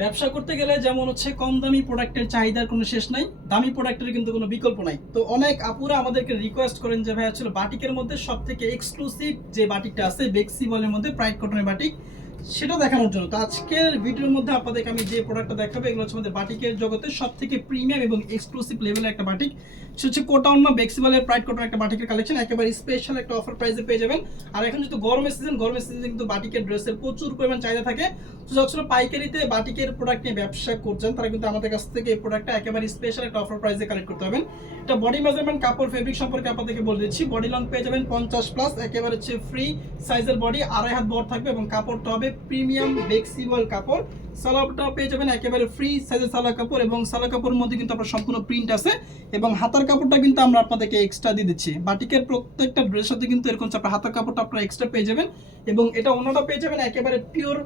ব্যবসা করতে গেলে যেমন হচ্ছে কম দামি প্রোডাক্টের চাহিদার কোনো শেষ নাই, দামি প্রোডাক্টের কিন্তু কোনো বিকল্প নাই। তো অনেক আপুরা আমাদেরকে রিকোয়েস্ট করেন যে ভাই আসলে বাটিকের মধ্যে সব থেকে এক্সক্লুসিভ যে বাটিকটা আছে বেক্সি বলের মধ্যে প্রাইড কটনের বাটিক, সেটা দেখানোর জন্য তো আজকের ভিডিওর মধ্যে আপনাদেরকে আমি যে প্রোডাক্টটা দেখাবো এগুলো হচ্ছে আমাদের বাটিকের জগতে সব থেকে প্রিমিয়াম এবং এক্সক্লুসিভ লেভেলের একটা বাটিক। সেটা হচ্ছে কোটাউন্না বেক্সিবলের প্রাইড কটনের একটা বাটিকের কালেকশন, একেবারে স্পেশাল একটা অফার প্রাইসে পেয়ে যাবেন। আর এখন যেহেতু গরমের সিজন কিন্তু বাটিকের ড্রেসের প্রচুর পরিমাণ চাহিদা থাকে। তো যারা পাইকারিতে বাটিকের প্রোডাক্ট নিয়ে ব্যবসা করছেন তারা কিন্তু আমাদের কাছ থেকে এই প্রোডাক্টটা একেবারে স্পেশাল একটা অফার প্রাইসে কালেক্ট করতে হবেন। এটা বডি মেজারমেন্ট, কাপড়, ফেব্রিক সম্পর্কে আপনাদেরকে বলে দিচ্ছি। বডি লং পেয়ে যাবেন 50+, একেবারে হচ্ছে ফ্রি সাইজের বডি, 2.5 হাত বড় থাকবে এবং কাপড়টা হবে প্রিমিয়াম বেক্সিবল কাপড়। সালোয়ারটা পেয়ে যাবেন একেবারে ফ্রি সাইজের সালোয়ার কাপড় এবং সালোয়ার কাপড়ের মধ্যে কিন্তু আপনার সম্পূর্ণ প্রিন্ট আছে এবং হাতার কাপড়টা কিন্তু আমরা আপনাদেরকে এক্সট্রা দিয়ে দিচ্ছি। বাটিকের প্রত্যেকটা ড্রেসের সাথে কিন্তু এরকম আপনার হাতার কাপড়টা আপনারা এক্সট্রা পেয়ে যাবেন এবং এটা অন্যটা পেয়ে যাবেন একেবারে পিওর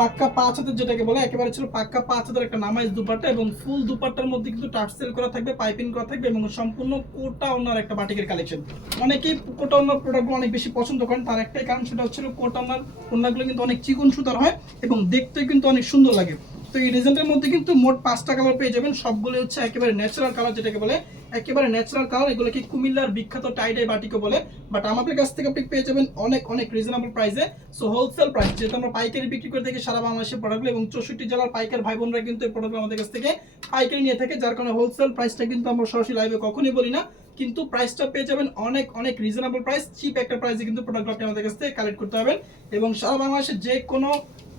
পাক্কা 5 হাতের, যেটাকে বলে একেবারে ছিল পাক্কা 5 হাতের একটা নামাইজ দুপাট্টা এবং ফুল দুপাট্টার মধ্যে কিন্তু টার্সেল করা থাকবে, পাইপিং করা থাকবে এবং সম্পূর্ণ কোটা ওনার একটা বাটিকের কালেকশন। অনেকেই কোটা ওনার প্রোডাক্টগুলো অনেক বেশি পছন্দ করেন, তার একটাই কারণ সেটা হচ্ছে কোটা ওনার ওনাগুলো কিন্তু অনেক চিকন সুতার হয় এবং দেখতে কিন্তু অনেক সুন্দর লাগে। তো এই রেজাল্টের মধ্যে কিন্তু মোট 5টা কালার পেয়ে যাবেন, সবগুলো হচ্ছে একেবারে ন্যাচারাল কালার, যেটাকে বলে একেবারে ন্যাচারাল কালার। এগুলোকে কুমিল্লার বিখ্যাত টাইডাই বাটিকও বলে, বাট আমাদের কাছ থেকে আপনি পেয়ে যাবেন অনেক অনেক রিজনেবল প্রাইসে। সো হোলসেল প্রাইস, যেহেতু আমরা পাইকারি বিক্রি করে থাকি সারা বাংলাদেশের প্রোডাক্টগুলো এবং 64 জেলার পাইকার ভাই বোনরা কিন্তু এই প্রোডাক্টগুলো আমাদের কাছ থেকে পাইকারি নিয়ে থাকে, যার কারণে হোলসেল প্রাইসটা কিন্তু আমরা সরাসরি লাইভে কখনোই বলি না, কিন্তু প্রাইসটা পেয়ে যাবেন অনেক অনেক রিজনেবল প্রাইস, চিপ একটা প্রাইসে কিন্তু প্রোডাক্টগুলো আপনি আমাদের কাছ থেকে কালেক্ট করতে পারবেন এবং সারা বাংলাদেশের যে কোনো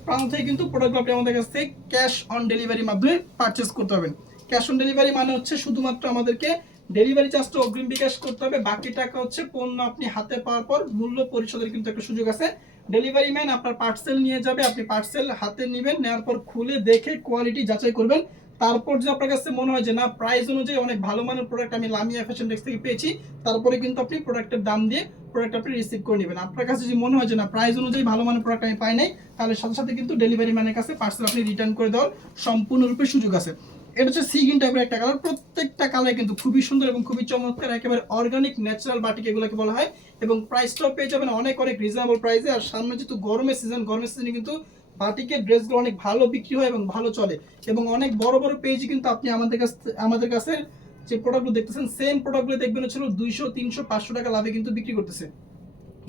প্রান্ত থেকে কিন্তু প্রোডাক্টগুলো আপনি আমাদের কাছ থেকে ক্যাশ অন ডেলিভারির মাধ্যমে পারচেস করতে পারবেন। ক্যাশ অন ডেলিভারি মানে হচ্ছে শুধুমাত্র আমাদেরকে ডেলিভারি চার্জটা অগ্রিম বিকাশ করতে হবে, বাকি টাকা হচ্ছে পণ্য আপনি হাতে পাওয়ার পর মূল্য পরিশোধের কিন্তু একটা সুযোগ আছে। ডেলিভারি ম্যান আপনার পার্সেল নিয়ে যাবে, আপনি পার্সেল হাতে নেবেন, নেওয়ার পর খুলে দেখে কোয়ালিটি যাচাই করবেন, তারপর যদি আপনার কাছে মনে হয় যে না প্রাইস অনুযায়ী অনেক ভালো মানের প্রোডাক্ট আমি লামিয়া ফ্যাশন ডেস্ক থেকে পেয়েছি, তারপরে কিন্তু আপনি প্রোডাক্টের দাম দিয়ে প্রোডাক্ট আপনি রিসিভ করে নেবেন। আপনার কাছে যদি মনে হয় যে না প্রাইস অনুযায়ী ভালো মানের প্রোডাক্ট আমি পাই নাই, তাহলে সাথে সাথে কিন্তু ডেলিভারি ম্যানের কাছে পার্সেল আপনি রিটার্ন করে দেওয়ার সম্পূর্ণরূপে সুযোগ আছে। এটা হচ্ছে সি গ্রিন টাইপের একটা কালার, প্রত্যেকটা কালার কিন্তু খুবই সুন্দর এবং খুবই চমৎকার, একেবারে অর্গানিক ন্যাচারাল বাটিক এগুলোকে বলা হয় এবং প্রাইসটাও পেয়ে যাবেন অনেক অনেক রিজনেবল প্রাইসে। আর সামনে যেহেতু গরমের সিজনে কিন্তু বাটিকের ড্রেসগুলো অনেক ভালো বিক্রি হয় এবং ভালো চলে এবং অনেক বড় বড় পেজে কিন্তু আপনি আমাদের কাছে যে প্রোডাক্টগুলো দেখতেছেন সেম প্রোডাক্টগুলো দেখবেন হচ্ছিল 200, 300, 500 টাকা লাভে কিন্তু বিক্রি করতেছে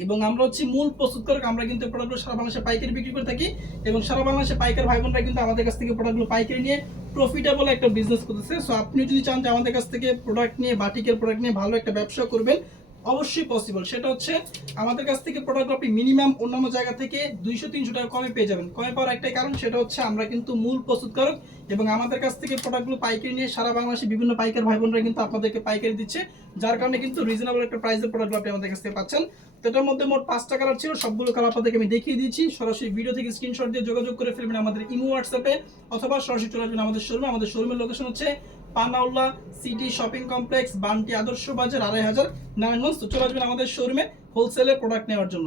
এবং আমরা হচ্ছে মূল প্রস্তুতকারক। আমরা কিন্তু প্রোডাক্টগুলো সারা বাংলাদেশে পাইকারি বিক্রি করে থাকি এবং সারা বাংলাদেশে পাইকার ভাই বোনরা কিন্তু আমাদের কাছ থেকে প্রোডাক্টগুলো পাইকারি নিয়ে প্রফিটেবল একটা বিজনেস করতেছে। সো আপনি যদি চান যে আমাদের কাছ থেকে প্রোডাক্ট নিয়ে বাটিকের প্রোডাক্ট নিয়ে ভালো একটা ব্যবসা করবেন, অবশ্যই পসিবল। সেটা হচ্ছে আমাদের কাছ থেকে প্রোডাক্ট আপনি মিনিমাম অন্যান্য জায়গা থেকে 200-300 টাকা কমে পেয়ে যাবেন। কমে পাওয়ার একটাই কারণ সেটা হচ্ছে আমরা কিন্তু মূল প্রস্তুতকারক এবং আমাদের কাছ থেকে প্রোডাক্টগুলো পাইকারি নিয়ে সারা বাংলাদেশে বিভিন্ন পাইকার ভাই বোনরা কিন্তু আপনাদেরকে পাইকারি দিচ্ছে, যার কারণে কিন্তু রিজনেবল একটা প্রাইসের প্রোডাক্টগুলো আপনি আমাদের কাছ থেকে পাচ্ছেন। তো এটার মধ্যে মোট 5টা কালার ছিল, সবগুলো কালার আপনাদেরকে আমি দেখিয়ে দিয়েছি। সরাসরি ভিডিও থেকে স্ক্রিনশট দিয়ে যোগাযোগ করে ফেলবেন আমাদের ইমো হোয়াটসঅ্যাপে অথবা সরাসরি চলে আসবেন আমাদের শোরুমে। আমাদের শোরুমের লোকেশন হচ্ছে Panaullah city shopping complex, Bunty আদর্শ বাজার, 2500 নারায়ণগঞ্জ। তো চলে আসবেন আমাদের শোরুমে হোলসেলের প্রোডাক্ট নেওয়ার জন্য।